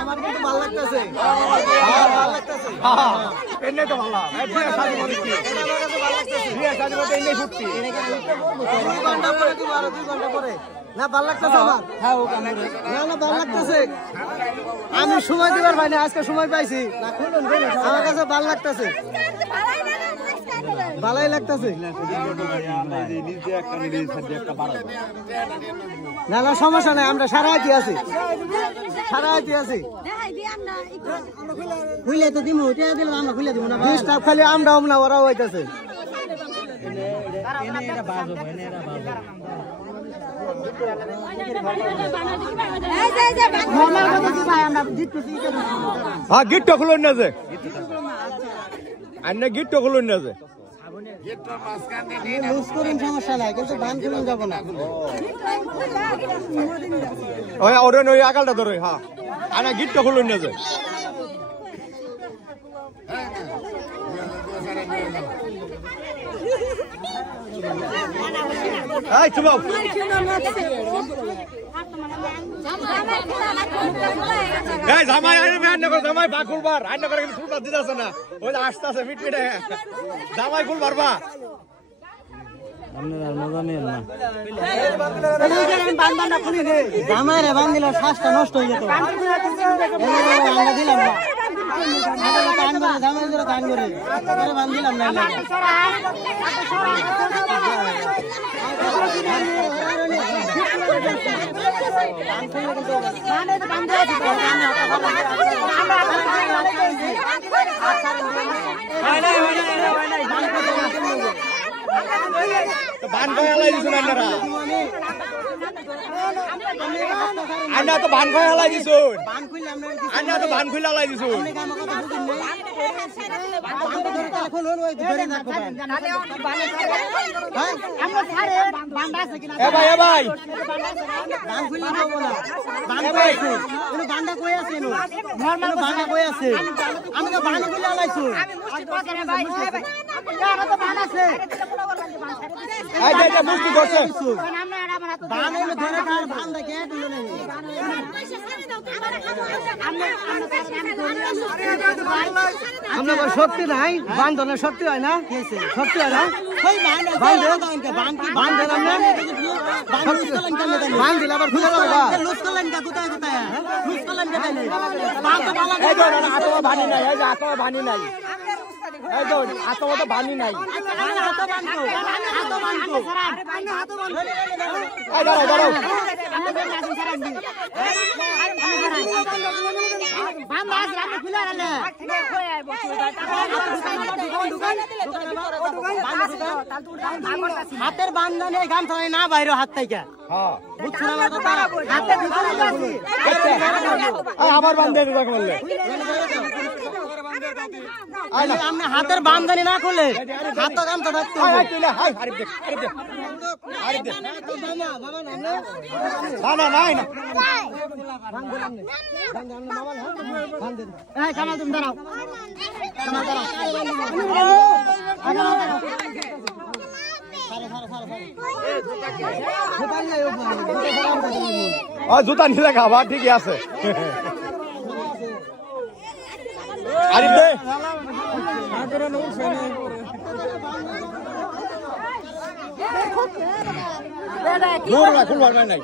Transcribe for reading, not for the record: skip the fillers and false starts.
আমার কিন্তু ভালো লাগতেছে এমনি তো ভালো না ভালো লাগতেছে আমার না না ভালো লাগতেছে আমি সময় দিবার ভাই না আজকে সময় পাইছি আমার কাছে ভালো লাগতেছে ভালোই লাগতেছে না না সমস্যা নাই আমরা সারা হাতি আছি খুলে তো দিমু দিলাম আমরা খুলে দিব না ডিস্টার্ব খালি আমরা না ওরাও হইতাছে হ্যাঁ গিটটা খুলুন না যে গিটটা খুলুন না যে সমস্যা নাই কিন্তু ধান খুলুন যাবো না ওই আকালটা ধরে হ্যাঁ আনা গিটটা খুলুন না যে জামাই বা খুলবার আইন করে খুলবার দিতেছে না ওই আসতে আছে মিটমিটে জামাই খুলবার বা জামাইরে বান্ধিল শ্বাসটা নষ্ট হয়ে যেত দিলাম না বান্ধিলাম না বান কয়ালাই দিছুন আন্না তো বান কয়ালাই দিছুন আন্না তো বান খুইলাই দিছুন ভাই বান্ডা কই আছে বান্ডা কই আছে আমি তো বান খুলে আলাইছু মুক্তি করছে আপনার শক্তি নাই বান্ধনের শক্তি হয় না শক্তি হয় না বান দিলে আবার খুলে ভানি নাই ভানি নাই ভানি নাই হাতের বান্ধনে গামছা না বাইরে হাত থেকে আবার বান্ধে আপনি হাতের বান্ধনি না খুলে হাত গামছা থাকতে জুতা নিলে খাবার ঠিকই আছে খুলবার নাই